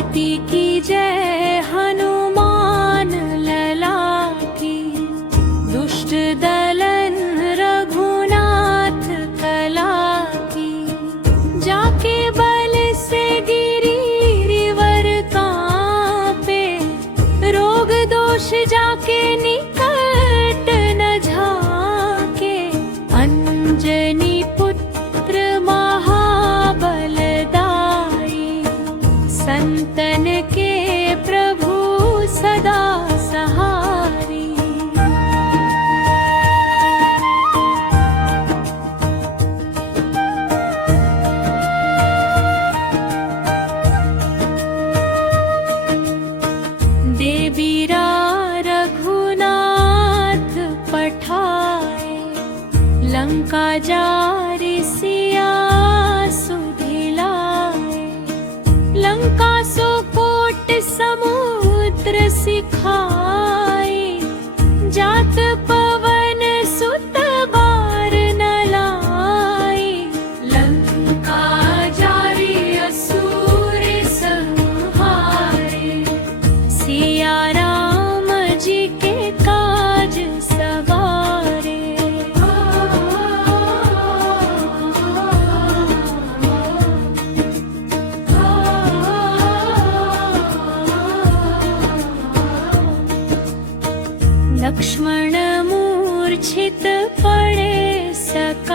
आरती की जय हनुमान लला की। दुष्ट दलन रघुनाथ कला की। जाके बल से गिरिवर कांपे, रोग दोष जाके निकट न झाके। अंजनी पुत्र महाबलदाई, संतन के प्रभु सदा सहारी। देवीरा रघुनाथ पठाए, लंका जारि सिया सुधिलाए। लंका सो कोट समुद्र सिखाए, जात पवन सुत बार न लाए। लंका जारि असुर संहारे, सिया राम जी के काज सवारे। लक्ष्मण मूर्छित पड़े सक